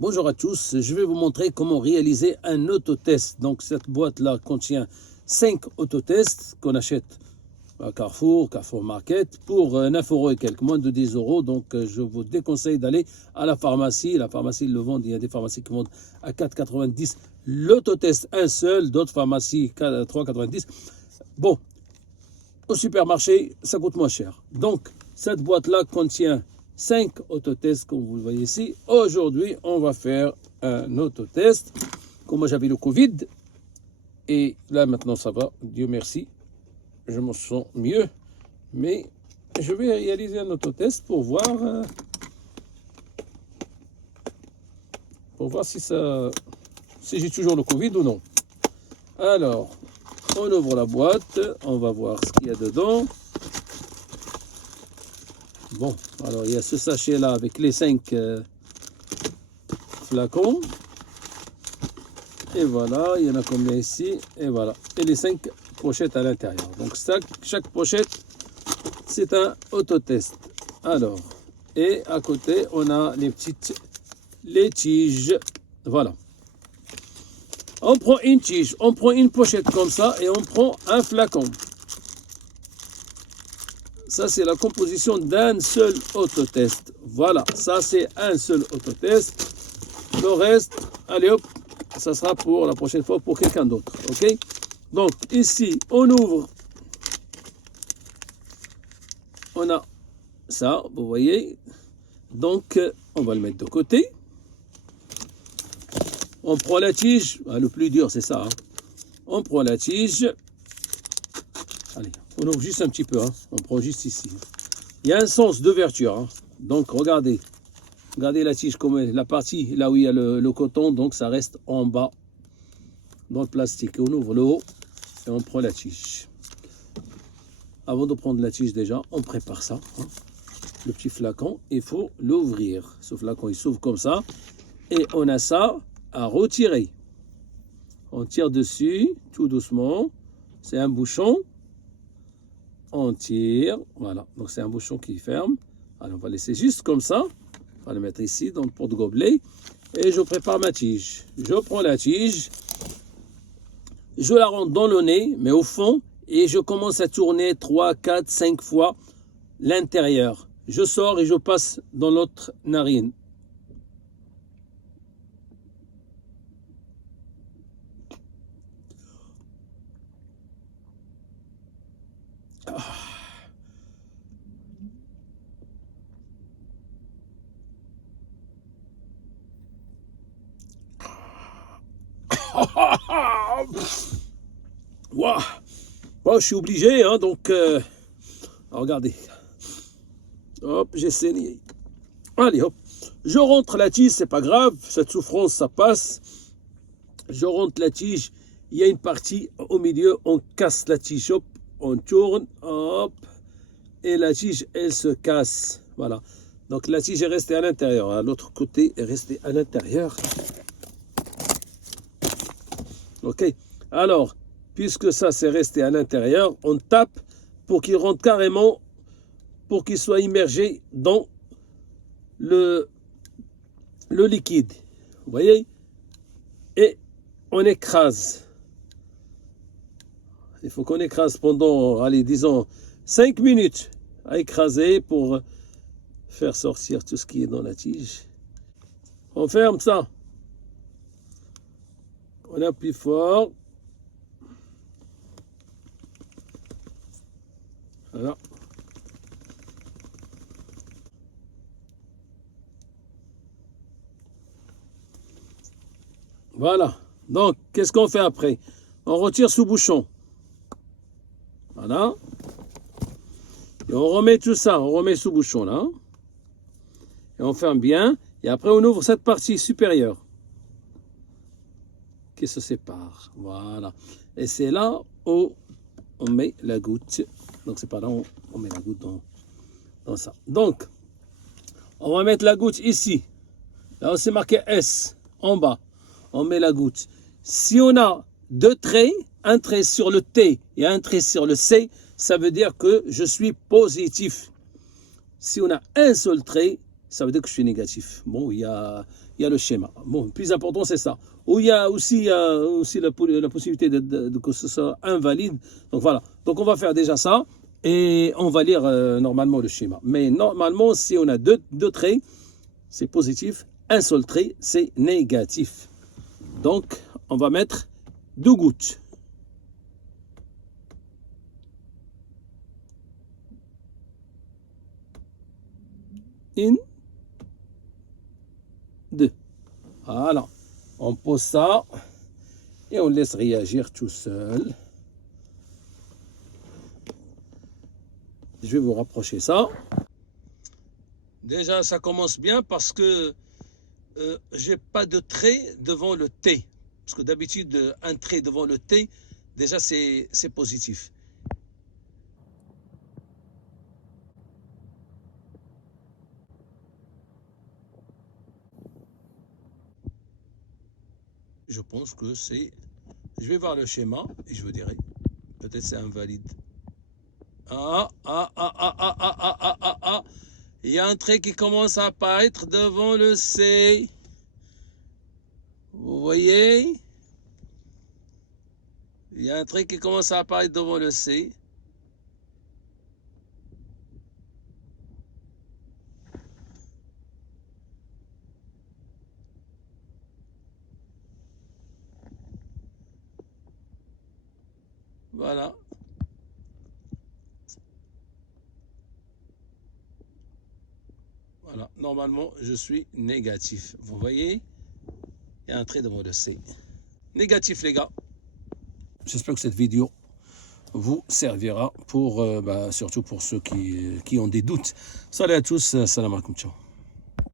Bonjour à tous, je vais vous montrer comment réaliser un autotest. Donc cette boîte-là contient 5 autotests qu'on achète à Carrefour Market pour 9 euros et quelques, moins de 10 euros. Donc je vous déconseille d'aller à la pharmacie. La pharmacie le vend, il y a des pharmacies qui vendent à 4,90 l'autotest un seul, d'autres pharmacies 3,90. Bon, au supermarché, ça coûte moins cher. Donc cette boîte-là contient 5 autotests, comme vous le voyez ici. Aujourd'hui, on va faire un autotest. Comme moi, j'avais le Covid. Et là, maintenant, ça va. Dieu merci. Je me sens mieux. Mais je vais réaliser un autotest pour voir si j'ai toujours le Covid ou non. Alors, on ouvre la boîte. On va voir ce qu'il y a dedans. Bon, alors il y a ce sachet-là avec les 5 flacons. Et voilà, il y en a combien ici? Et voilà. Et les 5 pochettes à l'intérieur. Donc chaque pochette, c'est un autotest. Alors, et à côté, on a les tiges. Voilà. On prend une tige, on prend une pochette comme ça et on prend un flacon. Ça, c'est la composition d'un seul autotest. Voilà, ça, c'est un seul autotest. Le reste, allez hop, ça sera pour la prochaine fois pour quelqu'un d'autre. OK? Donc, ici, on ouvre. On a ça, vous voyez. Donc, on va le mettre de côté. On prend la tige. Ah, le plus dur, c'est ça. Hein. On prend la tige. Allez, on ouvre juste un petit peu, hein. On prend juste ici. Il y a un sens d'ouverture, hein. Donc regardez la tige comme elle, la partie là où il y a le coton, donc ça reste en bas dans le plastique. Et on ouvre le haut et on prend la tige. Avant de prendre la tige déjà, on prépare ça, hein. Le petit flacon, il faut l'ouvrir. Ce flacon, il s'ouvre comme ça et on a ça à retirer. On tire dessus tout doucement. C'est un bouchon. On tire, voilà, donc c'est un bouchon qui ferme. Alors on va laisser juste comme ça, on va le mettre ici dans le porte-gobelet et je prépare ma tige. Je prends la tige, je la rentre dans le nez, mais au fond, et je commence à tourner 3, 4, 5 fois l'intérieur. Je sors et je passe dans l'autre narine. Wow. Bon, je suis obligé, hein, donc regardez. Hop, j'ai saigné. Allez, hop. Je rentre la tige, c'est pas grave, cette souffrance, ça passe. Je rentre la tige, il y a une partie au milieu, on casse la tige, hop, on tourne, hop, et la tige, elle se casse. Voilà. Donc la tige est restée à l'intérieur, hein. L'autre côté est resté à l'intérieur. Ok. Alors, puisque ça c'est resté à l'intérieur, on tape pour qu'il rentre carrément, pour qu'il soit immergé dans le liquide. Vous voyez? Et on écrase. Il faut qu'on écrase pendant, allez, disons, 5 minutes à écraser pour faire sortir tout ce qui est dans la tige. On ferme ça. On appuie fort. Voilà. Voilà. Donc, qu'est-ce qu'on fait après? On retire sous bouchon. Voilà. Et on remet tout ça, on remet sous bouchon là. Et on ferme bien. Et après, on ouvre cette partie supérieure qui se sépare. Voilà. Et c'est là où on met la goutte. Donc, c'est pas là où on met la goutte dans ça. Donc, on va mettre la goutte ici. Là où c'est marqué S, en bas. On met la goutte. Si on a 2 traits, un trait sur le T et un trait sur le C, ça veut dire que je suis positif. Si on a un seul trait, ça veut dire que je suis négatif. Bon, il y a le schéma. Bon, le plus important, c'est ça. Ou il y a aussi la possibilité que ce soit invalide. Donc voilà. Donc on va faire déjà ça et on va lire normalement le schéma. Mais normalement, si on a deux traits, c'est positif. Un seul trait, c'est négatif. Donc, on va mettre 2 gouttes. Une, 2. Voilà. On pose ça et on laisse réagir tout seul. Je vais vous rapprocher ça. Déjà, ça commence bien parce que j'ai pas de trait devant le T. Parce que d'habitude, un trait devant le T, déjà, c'est positif. Je pense que c'est... Je vais voir le schéma et je vous dirai. Peut-être c'est invalide. Ah. Il y a un trait qui commence à apparaître devant le C. Vous voyez? Il y a un trait qui commence à apparaître devant le C. Voilà. Voilà. Normalement, je suis négatif. Vous voyez? Il y a un trait devant le C. Négatif, les gars. J'espère que cette vidéo vous servira pour, surtout pour ceux qui ont des doutes. Salut à tous. Salam alaikum. Ciao.